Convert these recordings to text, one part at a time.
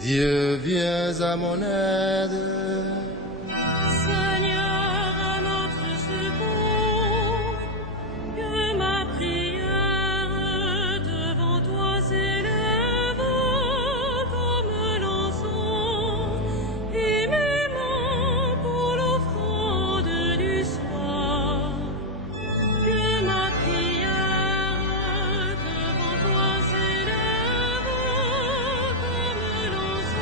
Dieu, viens à mon aide. Seigneur, à notre secours, que ma prière devant toi s'élève comme l'encens et mes mains pour l'offrande du soir. Que ma prière devant toi s'élève comme l'encens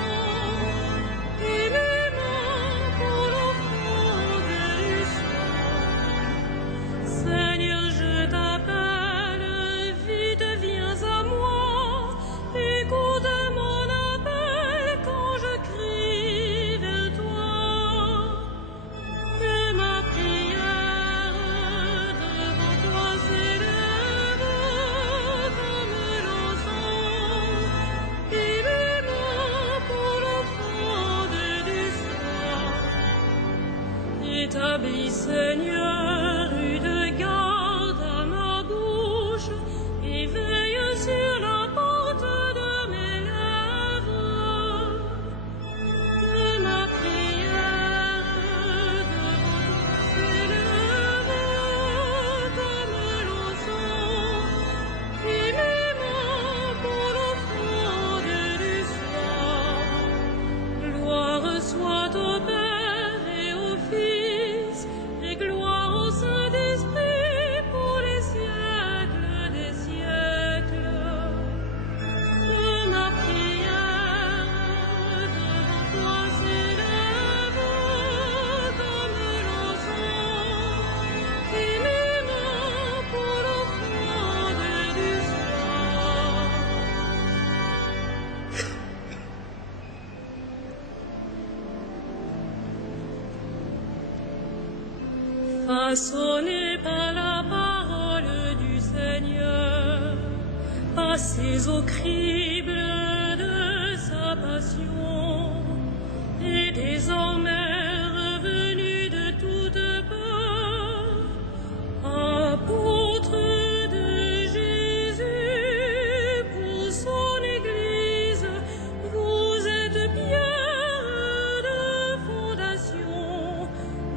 et mes mains pour l'offrande du soir. Seigneur, je t'appelle, vite viens à moi, écoute mon appel quand je crie vers toi. Que ma prière devant toi s'élève comme l'encens et mes mains pour l'offrande du soir. Établis, Seigneur, une garde à ma bouche et veille sur la porte de mes lèvres. Que ma prière devant toi s'élève comme l'encens et mes mains pour l'offrande du soir. Gloire soit au Père et au Fils et gloire au Saint-Esprit pour les siècles des siècles. Que ma prière devant toi s'élève comme l'encens et mes mains pour l'offrande du soir. Façonné par la parole du Seigneur, passez au crible de sa passion, et désormais revenu de toute part, apôtre de Jésus pour son Église, vous êtes pierre de fondation,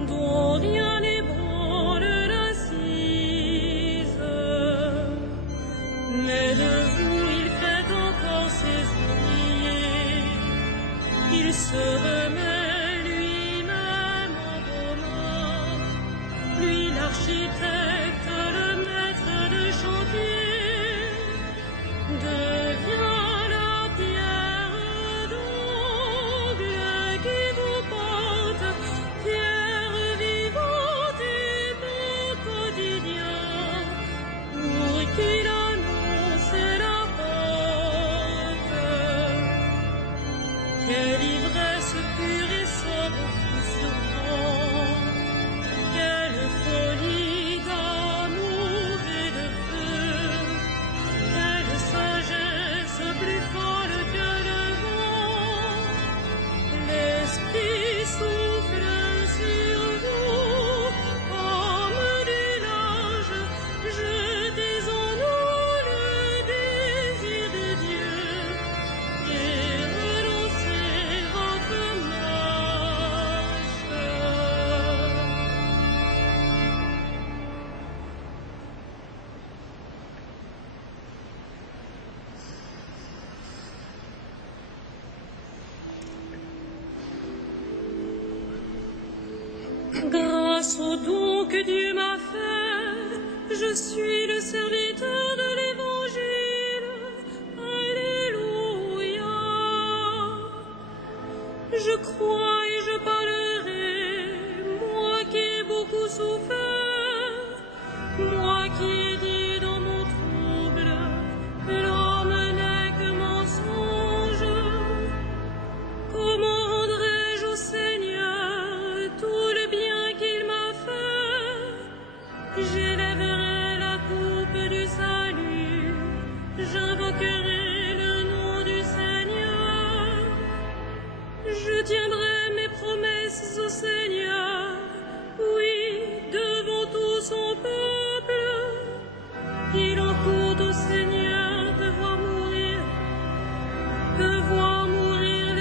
dont rien n'ébranle l'assise. Mais de vous il fait encore ses ouvriers, il se remet lui-même en vos mains, lui l'architecte, le maître de chantier, devient la pierre d'angle qui vous porte, pierre vivante et pain quotidien, pour qu'il annonce la porte. Quelle ivresse pure et sobre vous surprend, quelle folie d'amour et de feu, quelle sagesse plus folle que le vent. L'Esprit souffle sur vous, hommes du large, jetez en nous le désir de Dieu et relancez votre marche. Grâce au don que Dieu m'a fait, je suis le serviteur de l'Évangile. Alléluia. Je crois et je parlerai, moi qui ai beaucoup souffert, moi qui ai dit dans mon trouble, l'homme n'est que mensonge. Comment rendrai-je au Seigneur tout le bien qu'il m'a fait? J'élèverai la coupe du salut, j'invoquerai le nom du Seigneur. Je tiendrai mes promesses au Seigneur, oui, devant tout son peuple. Il en coûte au Seigneur de voir mourir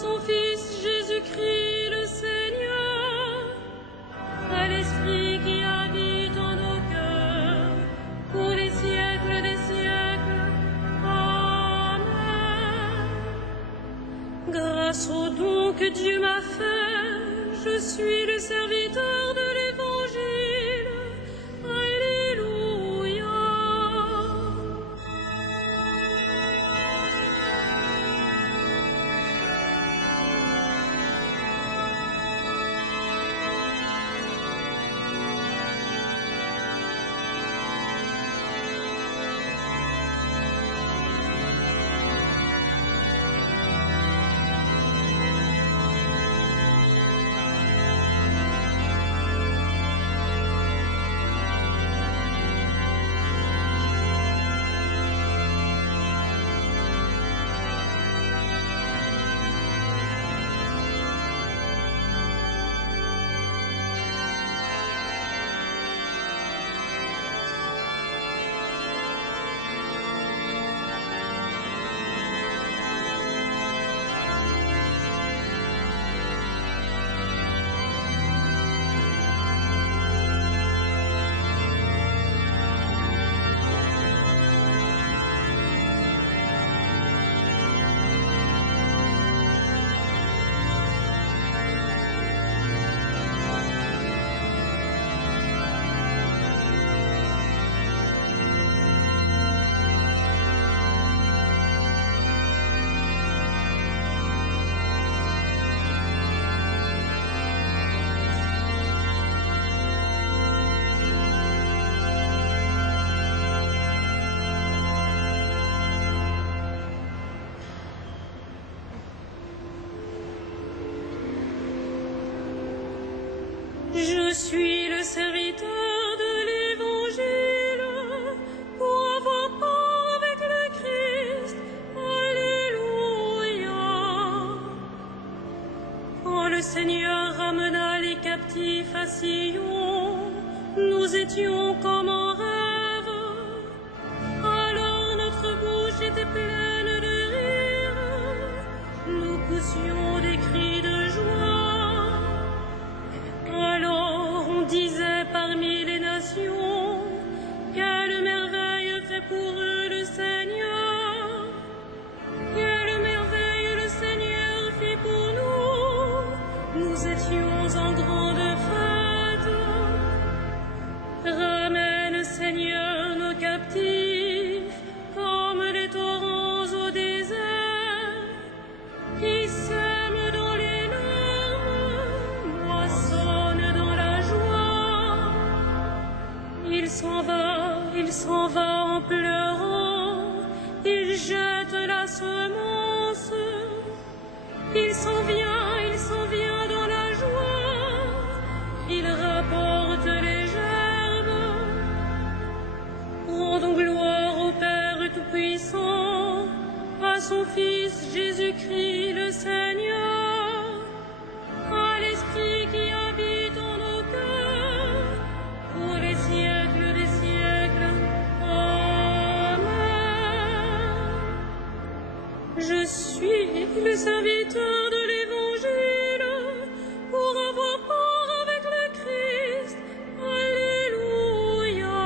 son Fils Jésus-Christ le Seigneur, à l'Esprit qui habite en nos cœurs, pour les siècles des siècles. Amen. Grâce au don que Dieu m'a fait, je suis le serviteur de l'Évangile. Alléluia. Je suis le serviteur de l'Évangile pour avoir part avec le Christ. Alléluia. Quand le Seigneur ramena les captifs à Sion, nous étions comme en rêve. Alors notre bouche était pleine de rire, nous poussions des cris de joie. Alors on disait parmi les nations, quelle merveille fait pour eux le Seigneur. Quelle merveille le Seigneur fit pour nous. Nous étions en grande fête. Ramène, Seigneur, nos captifs, comme les torrents au désert, qui sèment dans les larmes, moissonnent dans la joie. Il s'en va en pleurant, il jette la semence. Il s'en vient dans la joie, il rapporte les gerbes. Rendons gloire au Père Tout-Puissant, à son Fils Jésus-Christ le Seigneur, à l'Esprit qui habite en nos cœurs, pour les siècles des siècles. Amen. Je suis le serviteur de l'Évangile pour avoir part avec le Christ. Alléluia.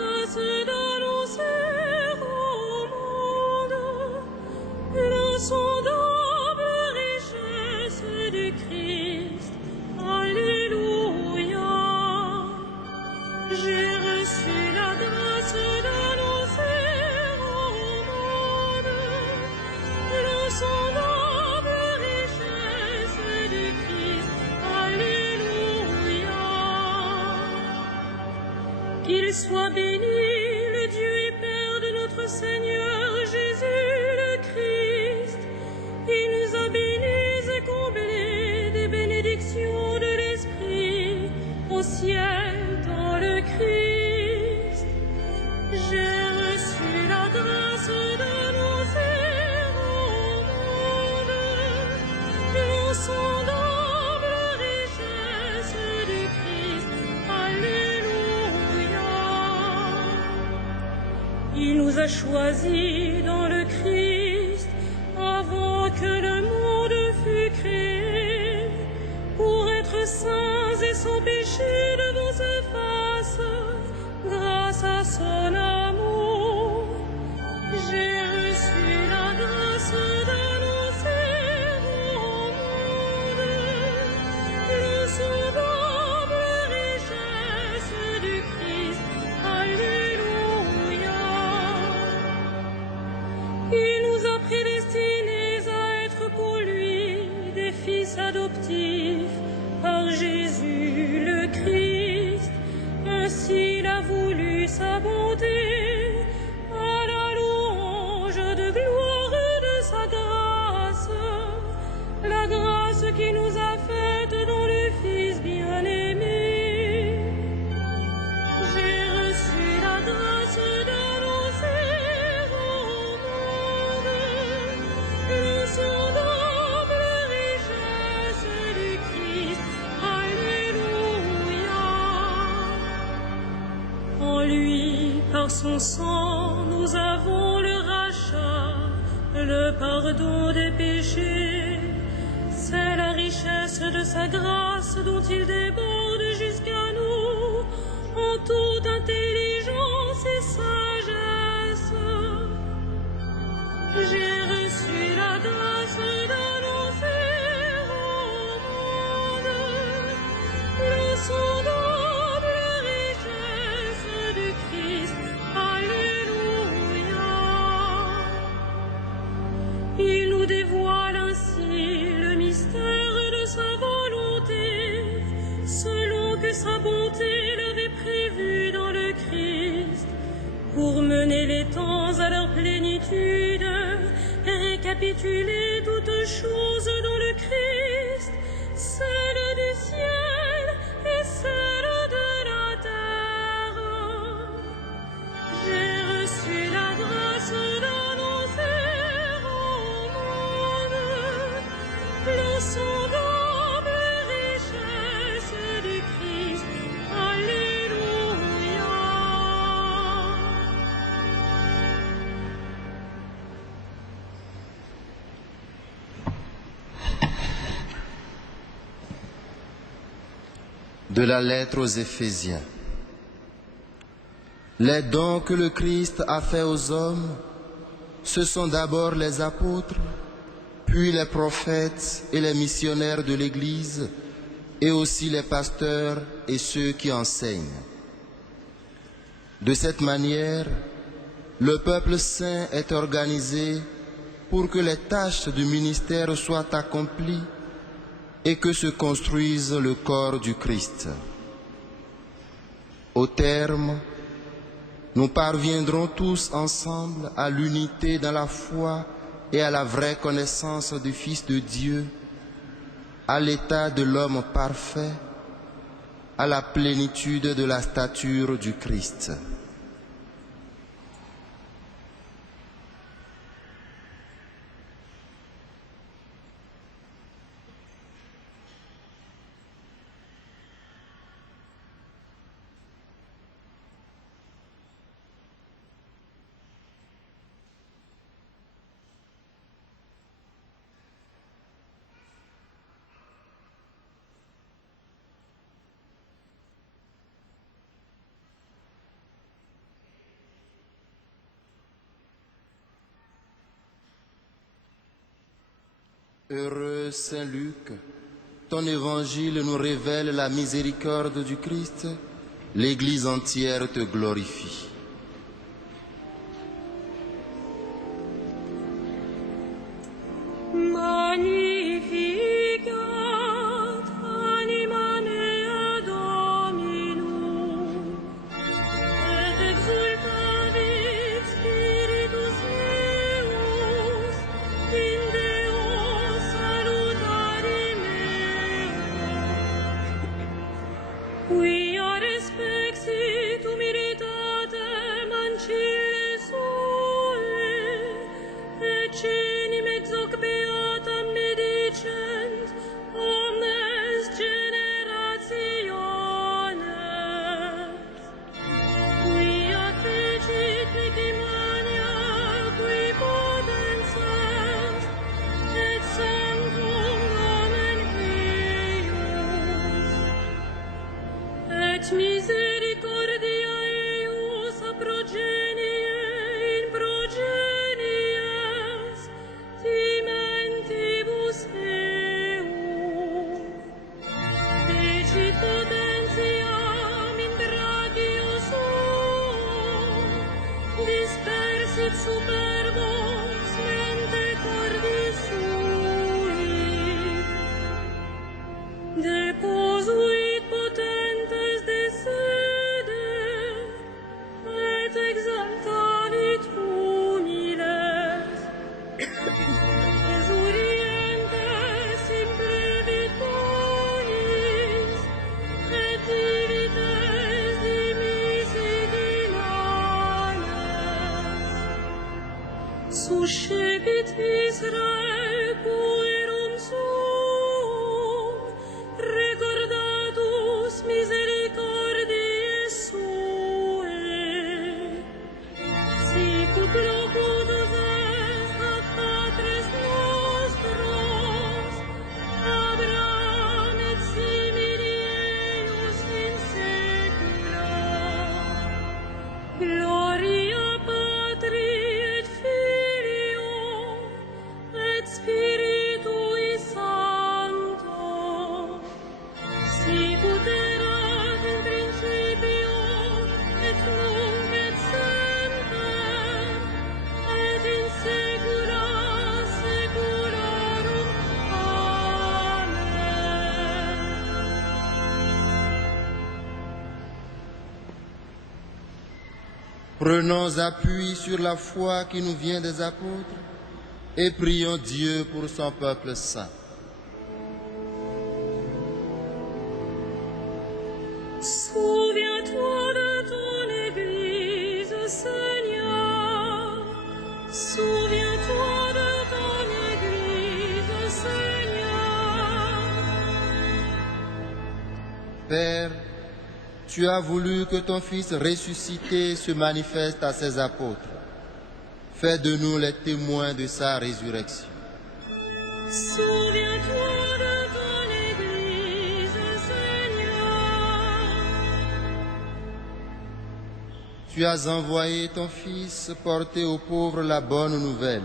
grâce d'annoncer au monde l'insondable richesse du Christ. Alléluia. J'ai reçu la grâce d'annoncer au monde l'insondable richesse du Christ. Alléluia. Qu'il soit béni, le Dieu et Père de notre Seigneur Jésus le Christ. Il nous a bénis et comblés des bénédictions de l'Esprit au ciel dans le Christ. J'ai reçu la grâce d'annoncer au monde l'insondable richesse du Christ. Alléluia. Il nous a choisis dans le Christ avant que le monde fût créé, pour être saints et sans péché devant sa face, grâce à son amour. J'ai reçu la grâce d'annoncer au monde l'insondable richesse du Christ. Alléluia. Il nous a prédestinés à être pour lui des fils adoptifs par Jésus le Christ. Ainsi il a voulu sa bonté, à la louange de gloire de sa grâce, la grâce qui nous a faite dans le Fils bien-aimé. J'ai reçu la grâce d'annoncer au monde l'insondable richesse du Christ. Alléluia. En lui, par son sang, nous avons le rachat, le pardon des péchés. C'est la richesse de sa grâce dont il déborde jusqu'à nous en toute intelligence et sagesse. J'ai reçu la grâce d'annoncer au monde l'insondable richesse du Christ. Alléluia. Il nous dévoile ainsi le mystère de sa volonté, selon que sa bonté l'avait prévu dans le Christ, pour mener les temps à leur plénitude et récapituler toutes choses dans le Christ, celle du ciel et celle de la terre. J'ai reçu la grâce d'annoncer au monde l'insondable richesse du Christ. Alléluia. De la lettre aux Éphésiens. Les dons que le Christ a faits aux hommes, ce sont d'abord les apôtres, puis les prophètes et les missionnaires de l'Église, et aussi les pasteurs et ceux qui enseignent. De cette manière, le peuple saint est organisé pour que les tâches du ministère soient accomplies et que se construise le corps du Christ. Au terme, nous parviendrons tous ensemble à l'unité dans la foi et à la vraie connaissance du Fils de Dieu, à l'état de l'homme parfait, à la plénitude de la stature du Christ. Heureux Saint Luc, ton évangile nous révèle la miséricorde du Christ, l'Église entière te glorifie. Magnificat anima mea Dominum, et exultavit spiritus meus in Deo salutari meo. Quia respexit humilitatem ancille sole, et cenim ex hoc beatam medicent omnes generationes. Quia fecit Pecimania qui potens est, et sanctum nomen eius. Et misericordia eius a progenie in progenies timentibus eum. Fecit potentiam in brachio suo, dispersit superbos mente cordis sui. Deposuit potentes de sede, et exaltavit humiles. Exurientes implevit bonis, et divites dimisit in anes. Suscepit Israel puerum suum, recordatus misericordiae suae. Sicut locutus est ad patres nostros, Abraham et simili eius in saecula. Gloria Patri et Filio et Spiritui Sancto, sicut erat in principio et nunc et semper, et in saecula saeculorum. Amen. Prenons appui sur la foi qui nous vient des apôtres et prions Dieu pour son peuple saint. Souviens-toi de ton Église, Seigneur. Souviens-toi de ton Église, Seigneur. Père, tu as voulu que ton Fils ressuscité se manifeste à ses apôtres. Fais de nous les témoins de sa résurrection. Souviens-toi de ton Église, Seigneur. Tu as envoyé ton Fils porter aux pauvres la bonne nouvelle.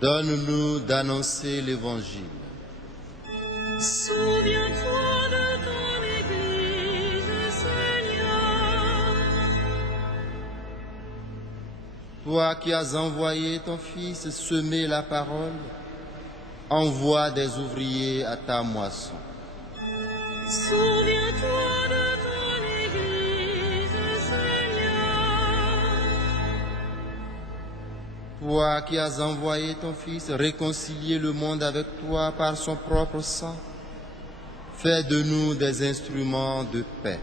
Donne-nous d'annoncer l'Évangile. Souviens-toi de ton Église, Seigneur. Toi qui as envoyé ton Fils semer la parole, envoie des ouvriers à ta moisson. Souviens-toi de ton Église, Seigneur. Toi qui as envoyé ton Fils réconcilier le monde avec toi par son propre sang, fais de nous des instruments de paix.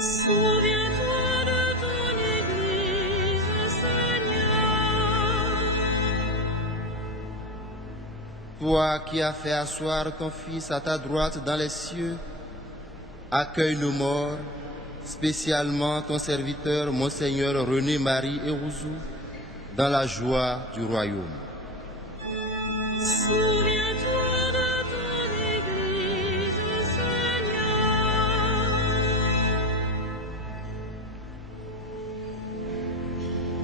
Souviens-toi de ton Église, Seigneur. Toi qui as fait asseoir ton Fils à ta droite dans les cieux, accueille nos morts, spécialement ton serviteur Monseigneur René-Marie Erouzou, dans la joie du royaume. Souviens-toi de ton Église, Seigneur.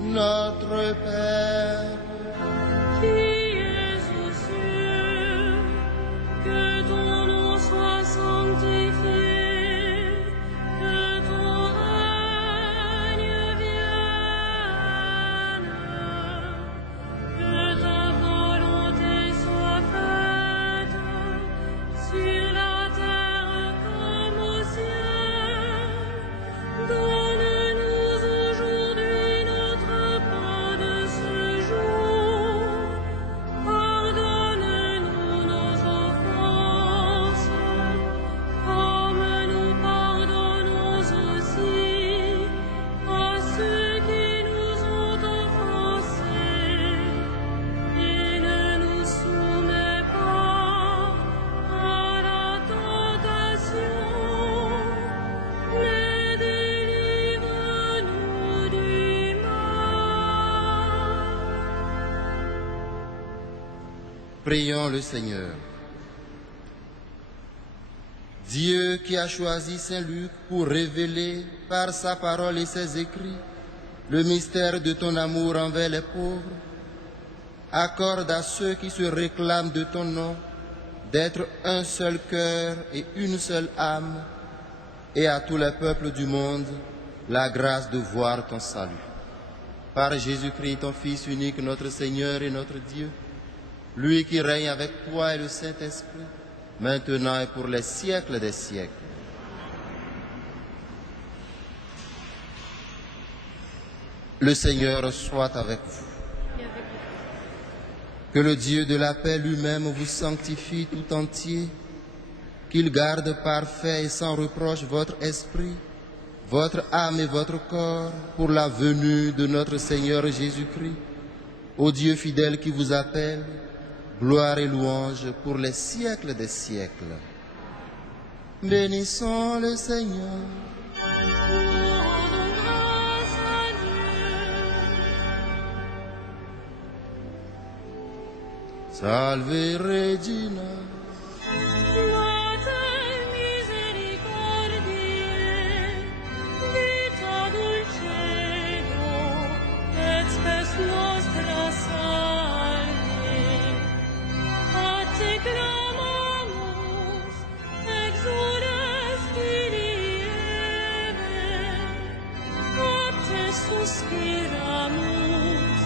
Notre Père, Qui es aux Prions le Seigneur. Dieu qui a choisi Saint Luc pour révéler par sa parole et ses écrits le mystère de ton amour envers les pauvres, accorde à ceux qui se réclament de ton nom d'être un seul cœur et une seule âme, et à tous les peuples du monde la grâce de voir ton salut. Par Jésus-Christ, ton Fils unique, notre Seigneur et notre Dieu, lui qui règne avec toi et le Saint-Esprit, maintenant et pour les siècles des siècles. Le Seigneur soit avec vous. Que le Dieu de la paix lui-même vous sanctifie tout entier, qu'il garde parfait et sans reproche votre esprit, votre âme et votre corps pour la venue de notre Seigneur Jésus-Christ. Ô Dieu fidèle qui vous appelle, gloire et louange pour les siècles des siècles. Bénissons le Seigneur. Salve Regina. Mater misericordiae, vita dulcedo, et spes nostra salve. A te clamamus, exules filiere, a te suspiramus,